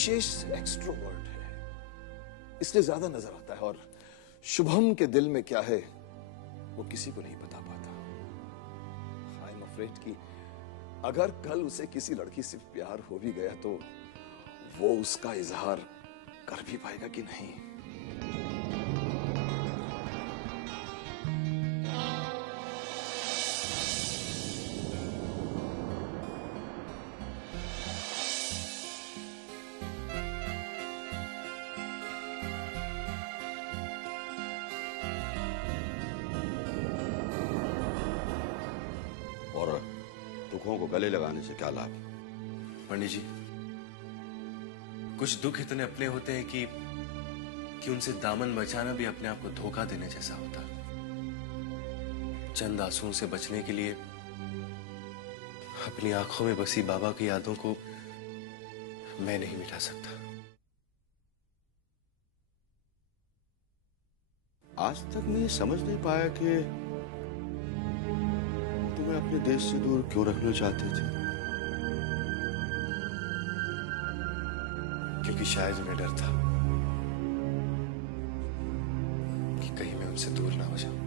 विशेष extrovert है, इसलिए ज्यादा नजर आता है, और शुभम के दिल में क्या है वो किसी को नहीं बता पाता। आई एम अफ्रेड कि अगर कल उसे किसी लड़की से प्यार हो भी गया तो वो उसका इजहार कर भी पाएगा कि नहीं। और दुखों को गले लगाने से क्या लाभ? पंडित जी, कुछ दुख इतने अपने होते हैं कि उनसे दामन बचाना भी अपने आप को धोखा देने जैसा होता। चंद आंसुओं से बचने के लिए अपनी आंखों में बसी बाबा की यादों को मैं नहीं मिटा सकता। आज तक मैं ये समझ नहीं पाया कि तुम्हें अपने देश से दूर क्यों रखना चाहते थे। क्योंकि शायद उन्हें डर था कि कहीं मैं उनसे दूर ना हो जाऊं।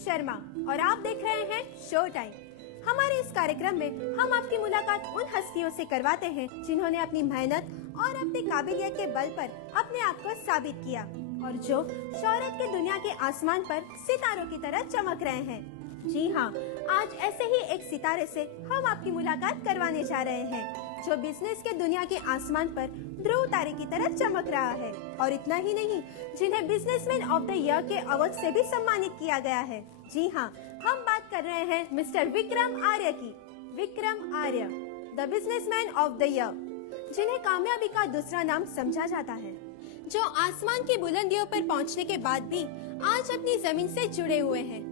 शर्मा और आप देख रहे हैं शो टाइम। हमारे इस कार्यक्रम में हम आपकी मुलाकात उन हस्तियों से करवाते हैं जिन्होंने अपनी मेहनत और अपनी काबिलियत के बल पर अपने आप को साबित किया और जो शोहरत की दुनिया के आसमान पर सितारों की तरह चमक रहे हैं। जी हाँ, आज ऐसे ही एक सितारे से हम आपकी मुलाकात करवाने जा रहे हैं जो बिजनेस के दुनिया के आसमान पर ध्रुव तारे की तरह चमक रहा है। और इतना ही नहीं, जिन्हें बिजनेसमैन ऑफ द ईयर के अवार्ड से भी सम्मानित किया गया है। जी हाँ, हम बात कर रहे हैं मिस्टर विक्रम आर्य की। Vikram Arya, the businessman of the year, जिन्हें कामयाबी का दूसरा नाम समझा जाता है, जो आसमान की बुलंदियों पर पहुंचने के बाद भी आज अपनी जमीन से जुड़े हुए हैं।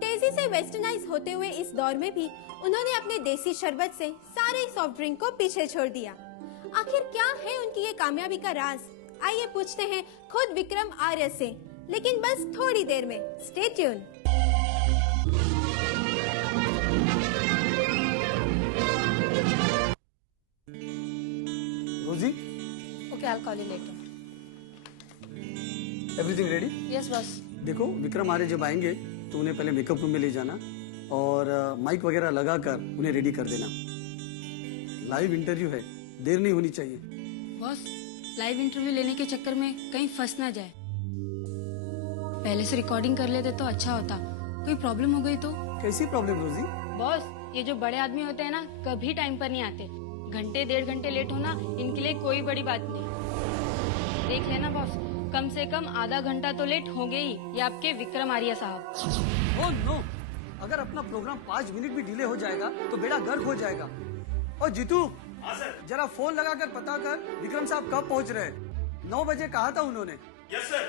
तेजी से वेस्टर्नाइज होते हुए इस दौर में भी उन्होंने अपने देसी शरबत से सारे सॉफ्ट ड्रिंक को पीछे छोड़ दिया। आखिर क्या है उनकी ये कामयाबी का राज? आइए पूछते हैं खुद विक्रम आर्य से, लेकिन बस थोड़ी देर में। Stay tune. रोजी, Okay, I'll call you later. Everything ready? Yes, boss. देखो, विक्रम आर्य जब आएंगे तो उन्हें पहले मेकअप रूम में ले जाना और माइक वगैरह लगाकर उन्हें रेडी कर देना। लाइव इंटरव्यू है, देर नहीं होनी चाहिए। बॉस, लाइव इंटरव्यू लेने के चक्कर में कहीं फंस ना जाए। पहले से रिकॉर्डिंग कर लेते तो अच्छा होता। कोई प्रॉब्लम हो गई तो? कैसी प्रॉब्लम रोजी? बॉस, ये जो बड़े आदमी होते हैं ना, कभी टाइम पर नहीं आते। घंटे 1.5 घंटे लेट होना इनके लिए कोई बड़ी बात नहीं। देख लेना बॉस, कम से कम आधा घंटा तो लेट होंगे ही ये आपके विक्रम आर्य साहब। ओह नो, अगर अपना प्रोग्राम 5 मिनट भी डिले हो जाएगा तो बेड़ा गर्क हो जाएगा। और जीतू, जरा फोन लगाकर पता कर विक्रम साहब कब पहुंच रहे हैं। 9 बजे कहा था उन्होंने। Yes sir.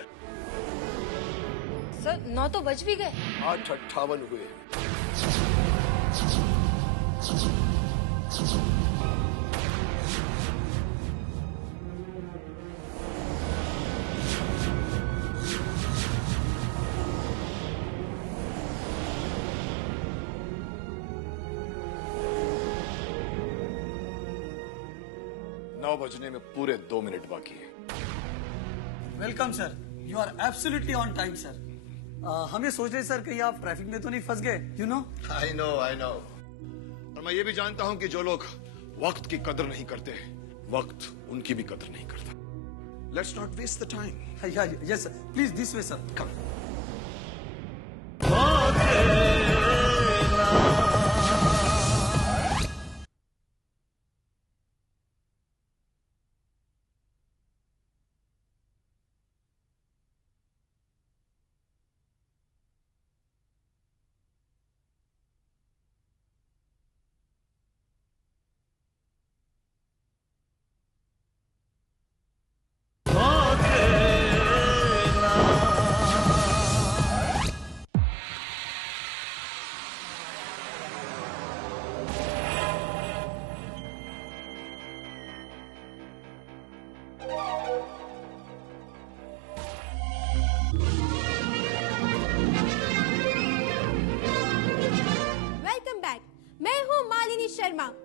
सर 9 तो बज भी गए। 8:58 हुए। बजने में पूरे 2 मिनट बाकी है। Welcome sir, you are absolutely on time sir. हम ये सोच रहे सर कहीं आप ट्रैफिक में तो नहीं फंस गए, यू नो? I know. और मैं ये भी जानता हूं कि जो लोग वक्त की कदर नहीं करते, वक्त उनकी भी कदर नहीं करता। Let's not waste the time. Yes sir, please this way sir. Come.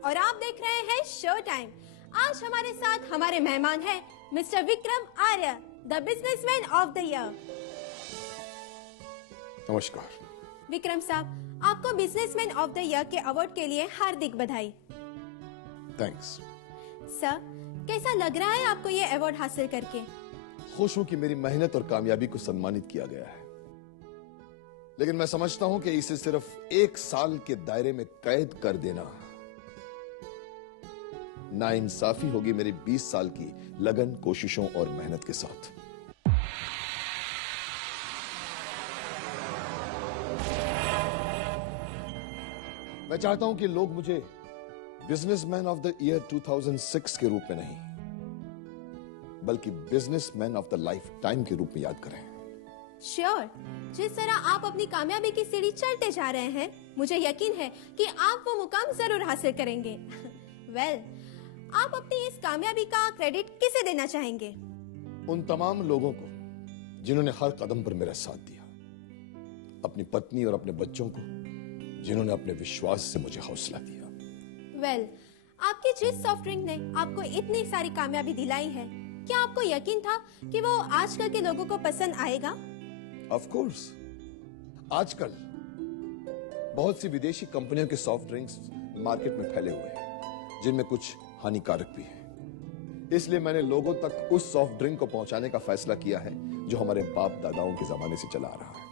और आप देख रहे हैं शो टाइम। आज हमारे साथ हमारे मेहमान हैं mister Vikram Arya, the businessman of the year. नमस्कार। विक्रम साहब, आपको बिजनेसमैन ऑफ द ईयर के अवार्ड के लिए हार्दिक बधाई। थैंक्स। सर, कैसा लग रहा है आपको ये अवार्ड हासिल करके? खुश हूं कि मेरी मेहनत और कामयाबी को सम्मानित किया गया है, लेकिन मैं समझता हूं कि इसे सिर्फ 1 साल के दायरे में कैद कर देना नाइंसाफी होगी मेरी 20 साल की लगन, कोशिशों और मेहनत के साथ। मैं चाहता हूं कि लोग मुझे बिजनेसमैन ऑफ द ईयर 2006 के रूप में नहीं, बल्कि businessman of the life time के रूप में याद करें। श्योर। जिस तरह आप अपनी कामयाबी की सीढ़ी चढ़ते जा रहे हैं, मुझे यकीन है कि आप वो मुकाम जरूर हासिल करेंगे। वेल, आप अपनी इस कामयाबी का क्रेडिट किसे देना चाहेंगे? उन तमाम लोगों को जिन्होंने हर कदम पर मेरा साथ दिया, अपनी पत्नी और अपने बच्चों को जिन्होंने अपने विश्वास से मुझे हौसला दिया। वेल, आपकी जिस सॉफ्ट ड्रिंक ने आपको इतनी सारी कामयाबी दिलाई है, क्या आपको यकीन था कि वो आजकल के लोगों को पसंद आएगा? Of course. आजकल बहुत सी विदेशी कंपनियों के सॉफ्ट ड्रिंक्स मार्केट में फैले हुए हैं, जिनमें कुछ हानिकारक भी है। इसलिए मैंने लोगों तक उस सॉफ्ट ड्रिंक को पहुंचाने का फैसला किया है जो हमारे बाप दादाओं के जमाने से चला आ रहा है।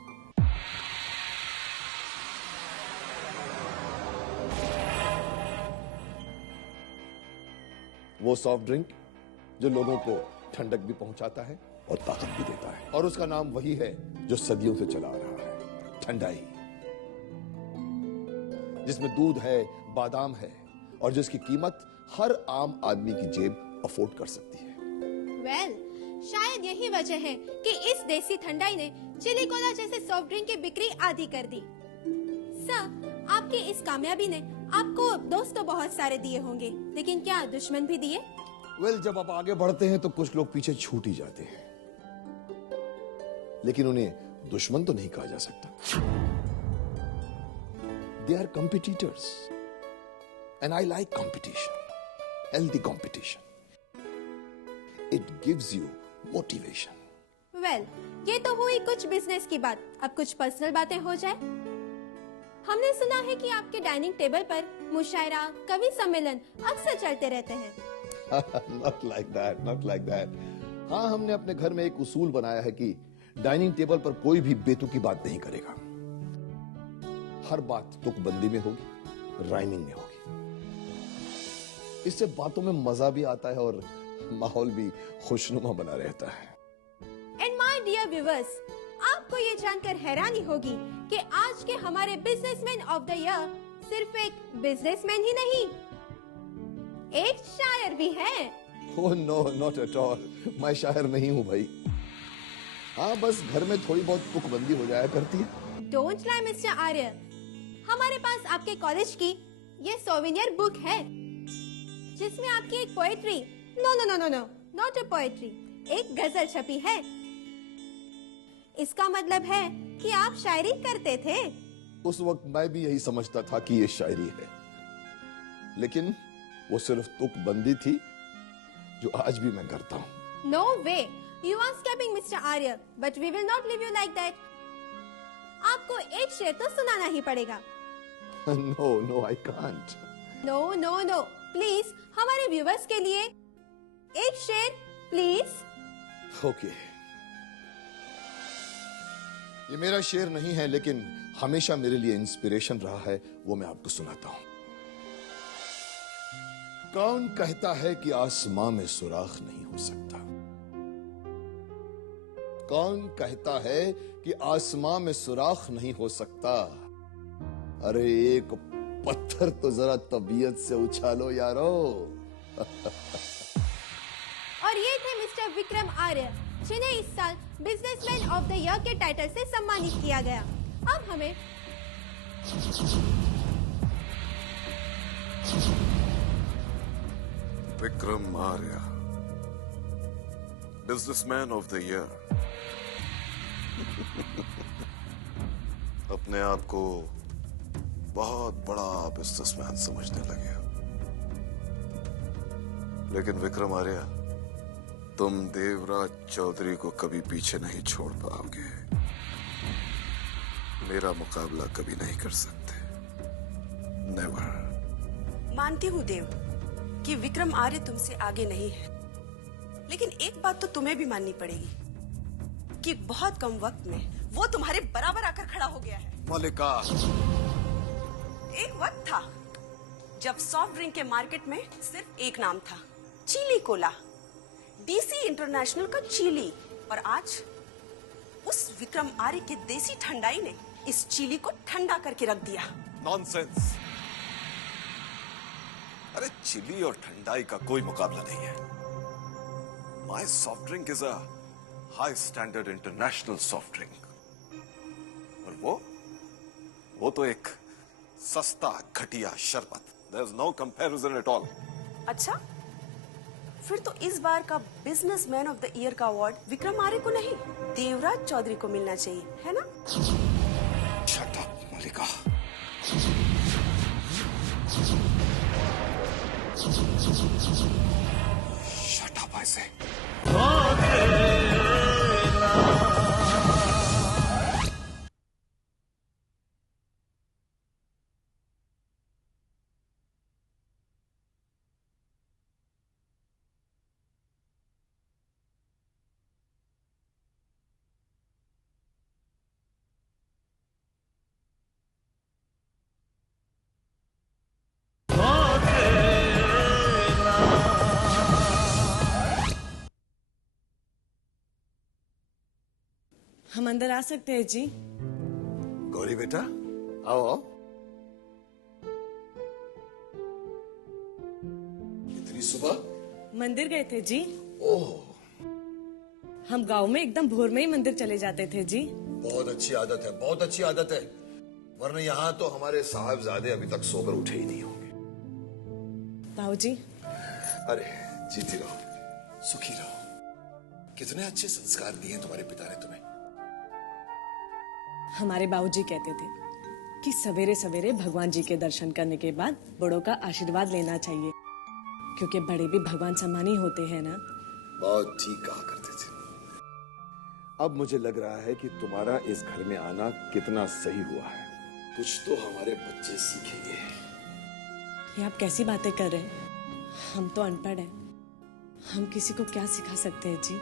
वो सॉफ्ट ड्रिंक जो लोगों को ठंडक भी पहुंचाता है और ताकत भी देता है, और उसका नाम वही है जो सदियों से चला आ रहा है, ठंडाई, जिसमें दूध है, बादाम है और जिसकी कीमत हर आम आदमी की जेब अफोर्ड कर सकती है। वेल, शायद यही वजह है कि इस देसी ठंडाई ने चिली कोला जैसे सॉफ्ट ड्रिंक की बिक्री आधी कर दी। सर, आपकी इस कामयाबी ने आपको दोस्त तो बहुत सारे दिए होंगे, लेकिन क्या दुश्मन भी दिए? वेल, जब आप आगे बढ़ते हैं तो कुछ लोग पीछे छूट ही जाते हैं, लेकिन उन्हें दुश्मन तो नहीं कहा जा सकता। They are competitors and I like competition, healthy competition. It gives you motivation. Well, ये तो हुई कुछ बिजनेस की बात, अब कुछ पर्सनल बातें हो जाए। हमने सुना है कि आपके डाइनिंग टेबल पर मुशायरा, कवि सम्मेलन अक्सर चलते रहते हैं। Not like that, not like that. हाँ, हमने अपने घर में एक उसूल बनाया है कि डाइनिंग टेबल पर कोई भी बेतुकी बात नहीं करेगा। हर बात तुकबंदी में होगी, राइमिंग में होगी। इससे बातों में मजा भी आता है और माहौल भी खुशनुमा बना रहता है। एंड माय डियर व्यूअर्स, आपको ये जानकर हैरानी होगी कि आज के हमारे बिजनेसमैन ऑफ द ईयर सिर्फ एक बिजनेसमैन ही नहीं, एक शायर भी है। Oh no, not at all. मैं शायर नहीं हूँ भाई। हाँ, बस घर में थोड़ी बहुत तुकबंदी हो जाया करती है। डोंट लाई मिस्टर आर्य, हमारे पास आपके कॉलेज की ये सोवेनियर बुक है, जिसमें आपकी एक poetry, no, not a poetry, एक गजल छपी है। इसका मतलब है कि आप शायरी करते थे। उस वक्त मैं भी यही समझता था कि ये शायरी है, लेकिन वो सिर्फ तुकबंदी थी जो आज भी मैं करता हूँ। No way, you are escaping mister Arya, but we will not leave you like that. आपको एक शेर तो सुनाना ही पड़ेगा। No, I can't. No, please, हमारे व्यूवर्स के लिए एक शेर प्लीज। ओके, ये मेरा शेर नहीं है, लेकिन हमेशा मेरे लिए इंस्पिरेशन रहा है, वो मैं आपको सुनाता हूं। कौन कहता है कि आसमां में सुराख नहीं हो सकता? कौन कहता है कि आसमां में सुराख नहीं हो सकता? अरे एक पत्थर तो जरा तबीयत से उछालो यारो। और ये थे मिस्टर विक्रम आर्य, जिन्हें इस साल बिजनेसमैन ऑफ द ईयर के टाइटल से सम्मानित किया गया। अब हमें विक्रम आर्य, बिजनेसमैन ऑफ द ईयर। अपने आप को बहुत बड़ा बिजनेसमैन समझने लगे। लेकिन विक्रम आर्या, तुम देवराज चौधरी को कभी पीछे नहीं छोड़ पाओगे। मेरा मुकाबला कभी नहीं कर सकते। नेवर। मानती हूँ देव कि विक्रम आर्य तुमसे आगे नहीं है, लेकिन एक बात तो तुम्हें भी माननी पड़ेगी कि बहुत कम वक्त में वो तुम्हारे बराबर आकर खड़ा हो गया है। मल्लिका, एक वक्त था जब सॉफ्ट ड्रिंक के मार्केट में सिर्फ एक नाम था, चीली कोला, डीसी इंटरनेशनल का चीली, और आज उस विक्रम आर्य के देसी ठंडाई ने इस चीली को ठंडा करके रख दिया। नॉनसेंस। अरे चिली और ठंडाई का कोई मुकाबला नहीं है। My soft drink is a high standard international soft drink, और वो तो एक सस्ता घटिया शरबत। There is no comparison at all. अच्छा, फिर तो इस बार का बिजनेसमैन ऑफ द ईयर का अवार्ड विक्रम आर्य को नहीं, देवराज चौधरी को मिलना चाहिए, है ना? Shut up Mallika. Shut up ऐसे। हम अंदर आ सकते हैं जी? गौरी बेटा, आओ आओ। इतनी सुबह? मंदिर गए थे जी। ओह, हम गांव में एकदम भोर में ही मंदिर चले जाते थे जी। बहुत अच्छी आदत है, बहुत अच्छी आदत है, वरना यहाँ तो हमारे साहबजादे अभी तक सोकर उठे ही नहीं होंगे। बाबूजी। अरे जीती रहो, सुखी रहो। कितने अच्छे संस्कार दिए तुम्हारे पिता ने तुम्हें। हमारे बाबूजी कहते थे कि सवेरे सवेरे भगवान जी के दर्शन करने के बाद बड़ों का आशीर्वाद लेना चाहिए, क्योंकि बड़े भी भगवान समान ही होते हैं ना। बहुत ठीक कहा करते थे। अब मुझे लग रहा है कि तुम्हारा इस घर में आना कितना सही हुआ है। कुछ तो हमारे बच्चे सीखेंगे। ये आप कैसी बातें कर रहे हैं? हम तो अनपढ़ हैं, हम किसी को क्या सिखा सकते हैं जी?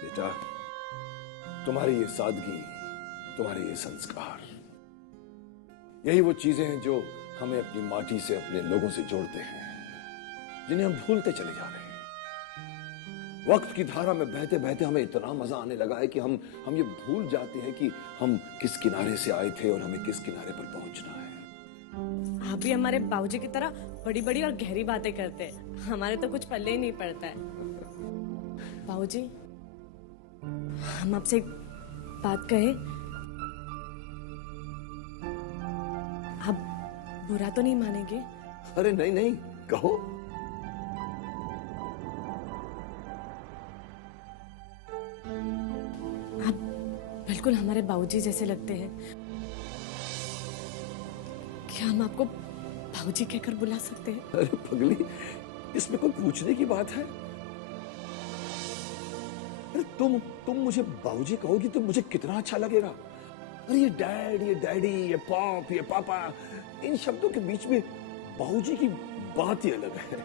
बेटा, तुम्हारी ये सादगी, तुम्हारे ये संस्कार, यही वो चीजें हैं जो हमें अपनी माटी से, अपने लोगों से जोड़ते हैं, जिन्हें हम भूलते चले जा रहे हैं। वक्त की धारा में बहते बहते हमें इतना मजा आने लगा है कि हम ये भूल जाते हैं कि हम किस किनारे से आए थे और हमें किस किनारे पर पहुंचना है। आप भी हमारे बाबूजी की तरह बड़ी बड़ी और गहरी बातें करते हैं। हमारे तो कुछ पल्ले ही नहीं पड़ता है। बाबूजी, हम आपसे एक बात कहें? आप बुरा तो नहीं मानेंगे? अरे नहीं नहीं, कहो। आप बिल्कुल हमारे बाबूजी जैसे लगते हैं। क्या हम आपको बाबूजी कहकर बुला सकते हैं? अरे पगली, इसमें कोई पूछने की बात है? अरे तुम मुझे बाबूजी कहोगी तो मुझे कितना अच्छा लगेगा। अरे ये डैड, ये डैडी, ये पॉप, ये पापा, इन शब्दों के बीच में बाबूजी की बात ही अलग है।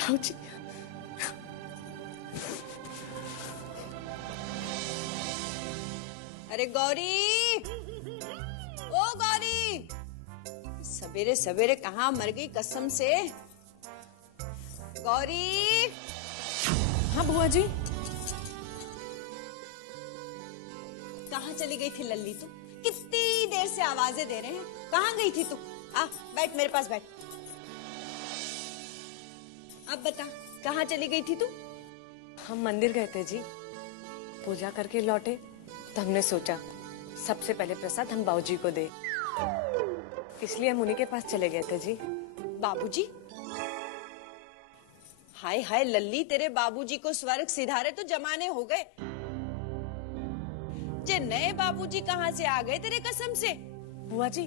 बाबूजी, अरे गौरी, ओ गौरी, सवेरे सवेरे कहाँ मर गई कसम से? गौरी। हाँ बुआ जी। कहाँ चली गई थी लल्ली तू? कितनी देर से आवाजें दे रहे हैं, कहाँ गई थी तू? आ बैठ मेरे पास बैठ। अब बता, कहाँ चली गई थी तू? हम मंदिर गए थे जी, पूजा करके लौटे तो हमने सोचा सबसे पहले प्रसाद हम बाबूजी को दे, इसलिए हम उन्हीं के पास चले गए थे जी। बाबूजी? हाय हाय लल्ली, तेरे बाबूजी को स्वर्ग सिधारे तो जमाने हो गए। जे नए बाबूजी कहाँ से आ गए तेरे कसम से? बुआ जी,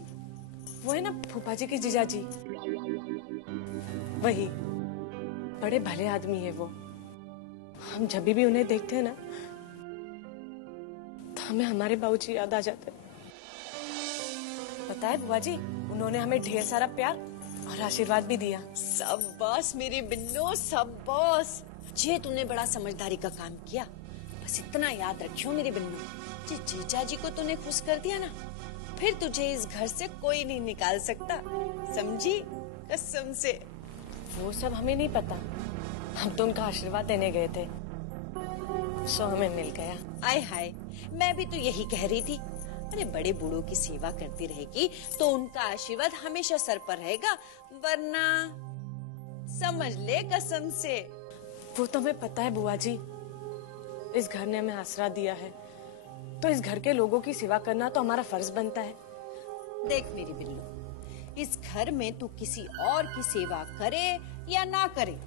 वो है ना फूफा जी के जीजा जी, वही बड़े भले आदमी है वो। हम जब भी उन्हें देखते हैं ना तो हमें हमारे बाबूजी याद आ जाते हैं। पता है बुआ जी, उन्होंने हमें ढेर सारा प्यार और आशीर्वाद भी दिया। सब बॉस मेरी बिन्नो, सब बॉस। जे तूने बड़ा समझदारी का काम किया। बस इतना याद रखियो मेरी बिन्नो, जे जीजा जी को तूने खुश कर दिया ना, फिर तुझे इस घर से कोई नहीं निकाल सकता, समझी? कसम से। वो सब हमें नहीं पता, हम तो उनका आशीर्वाद देने गए थे, सो हमें मिल गया। आय हाय, मैं भी तो यही कह रही थी। अरे बड़े बूढ़ों की सेवा करती रहेगी तो उनका आशीर्वाद हमेशा सर पर रहेगा, वरना समझ ले कसम से। वो तो हमें पता है बुआ जी, इस घर ने हमें आसरा दिया है तो इस घर के लोगों की सेवा करना तो हमारा फर्ज बनता है। देख मेरी बिल्लो, इस घर में तू किसी और की सेवा करे या ना करे,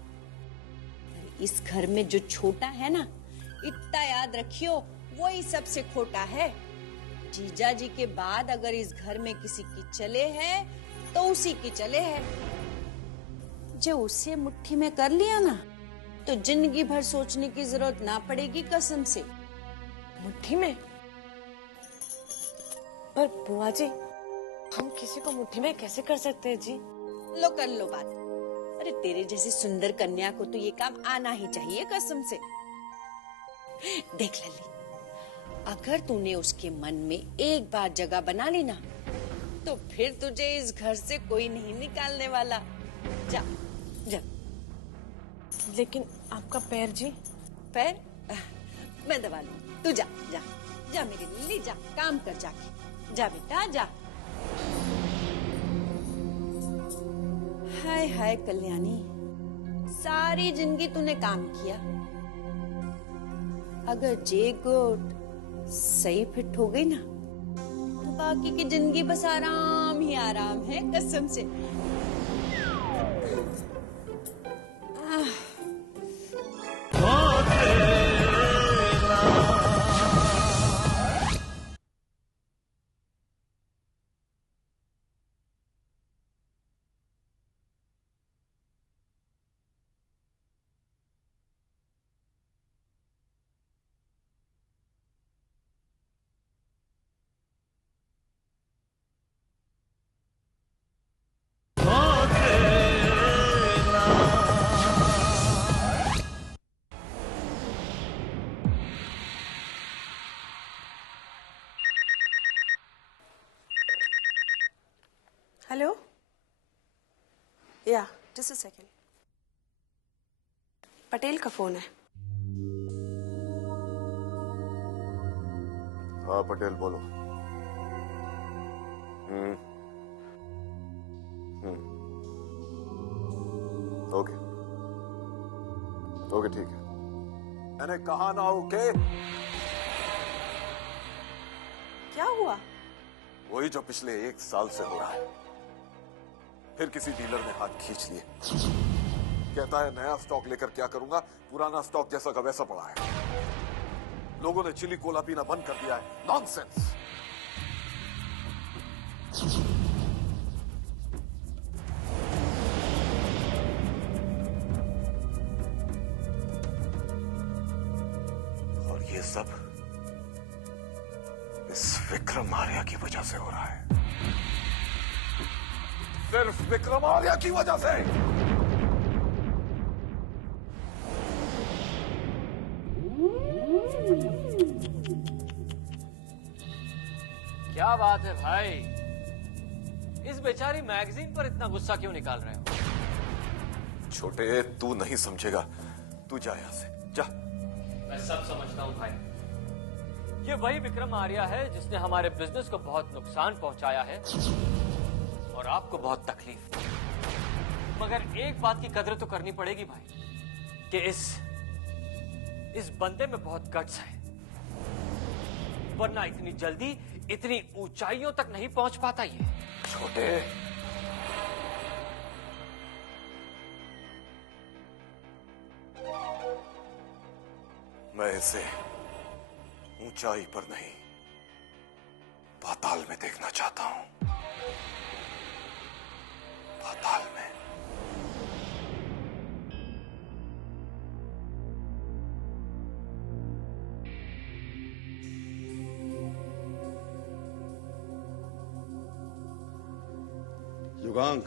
इस घर में जो छोटा है ना, इतना याद रखियो, वही सबसे खोटा है। जीजा जी के बाद अगर इस घर में किसी की चले है तो उसी की चले है। जो उसे मुट्ठी में कर लिया ना तो जिंदगी भर सोचने की जरूरत ना पड़ेगी, कसम से। मुट्ठी में? पर बुआ जी, हम किसी को मुट्ठी में कैसे कर सकते हैं जी? लो कर लो बात। अरे तेरे जैसी सुंदर कन्या को तो ये काम आना ही चाहिए, कसम से। देख लली, अगर तूने उसके मन में एक बार जगह बना ली ना तो फिर तुझे इस घर से कोई नहीं निकालने वाला। जा जा। लेकिन आपका पैर जी? पैर मैं दबा लूं, तू जा जा जा मेरी लिली, जा काम कर जाके। जा बेटा जा। हाय हाय कल्याणी, सारी जिंदगी तूने काम किया, अगर जे गोट सही फिट हो गई ना तो बाकी की जिंदगी बस आराम ही आराम है, कसम से। हेलो, या जस्ट अ सेकेंड। पटेल का फोन है। हाँ पटेल बोलो। ओके ओके ठीक है। मैंने कहा ना ओके। क्या हुआ? वही जो पिछले 1 साल से हो रहा है। फिर किसी डीलर ने हाथ खींच लिए, कहता है नया स्टॉक लेकर क्या करूंगा, पुराना स्टॉक जैसा का वैसा पड़ा है। लोगों ने चिली कोला पीना बंद कर दिया है। नॉनसेंस। और ये सब इस विक्रम आर्या की वजह से हो रहा है, सिर्फ विक्रम आर्या की वजह से। क्या बात है भाई, इस बेचारी मैगजीन पर इतना गुस्सा क्यों निकाल रहे हो? छोटे, तू नहीं समझेगा, तू जा यहां से, जा। मैं सब समझता हूँ भाई, ये वही विक्रम आर्या है जिसने हमारे बिजनेस को बहुत नुकसान पहुंचाया है और आपको बहुत तकलीफ। मगर एक बात की कदर तो करनी पड़ेगी भाई, कि इस बंदे में बहुत गट्स है, वरना इतनी जल्दी इतनी ऊंचाइयों तक नहीं पहुंच पाता ये। छोटे, मैं इसे ऊंचाई पर नहीं, पाताल में देखना चाहता हूं। पाताल में। युगांक,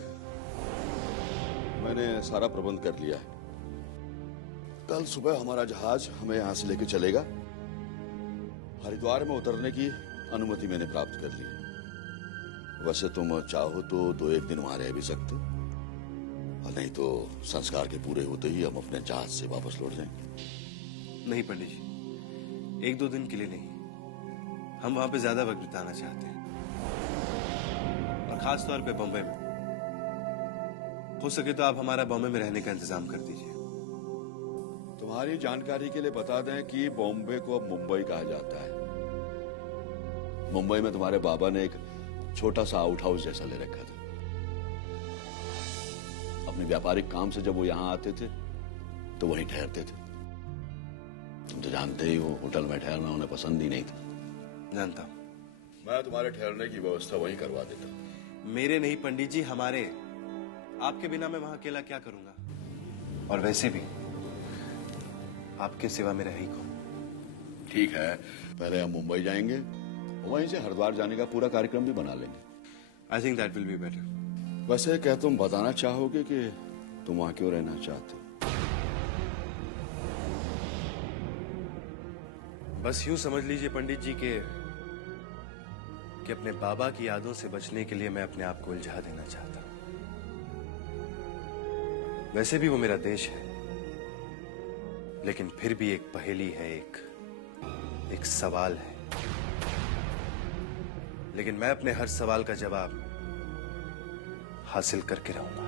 मैंने सारा प्रबंध कर लिया है। कल सुबह हमारा जहाज हमें यहां से लेकर चलेगा। हरिद्वार में उतरने की अनुमति मैंने प्राप्त कर ली है। वैसे तुम चाहो तो 2-1 दिन वहां रह भी सकते, और नहीं तो संस्कार के पूरे होते ही हम अपने जहाज से वापस लौट जाएंगे। नहीं पंडित जी, 1-2 दिन के लिए नहीं। हम वहां पे ज्यादा वक्त बिताना चाहते हैं, और खास तौर पे बॉम्बे में। हो सके तो आप हमारा बॉम्बे में रहने का इंतजाम कर दीजिए। तुम्हारी जानकारी के लिए बता दें कि बॉम्बे को अब मुंबई कहा जाता है। मुंबई में तुम्हारे बाबा ने एक छोटा सा आउट हाउस जैसा ले रखा था। अपने व्यापारिक काम से जब वो यहां आते थे तो वहीं ठहरते थे। तुम तो जानते ही हो, होटल में ठहरना उन्हें पसंद ही नहीं था। जानता हूं। मैं तुम्हारे ठहरने की व्यवस्था वहीं करवा देता। मेरे नहीं पंडित जी, हमारे। आपके बिना मैं वहां अकेला क्या करूंगा? और वैसे भी आपके सिवा मेरा है ही कौन? ठीक है, पहले हम मुंबई जाएंगे, वहीं से हरिद्वार जाने का पूरा कार्यक्रम भी बना लेंगे। I think that will be better. वैसे क्या तुम बताना चाहोगे कि तुम वहां क्यों रहना चाहते हो? बस यूं समझ लीजिए पंडित जी कि अपने बाबा की यादों से बचने के लिए मैं अपने आप को उलझा देना चाहता हूं। वैसे भी वो मेरा देश है, लेकिन फिर भी एक पहेली है, एक सवाल है। लेकिन मैं अपने हर सवाल का जवाब हासिल करके रहूंगा।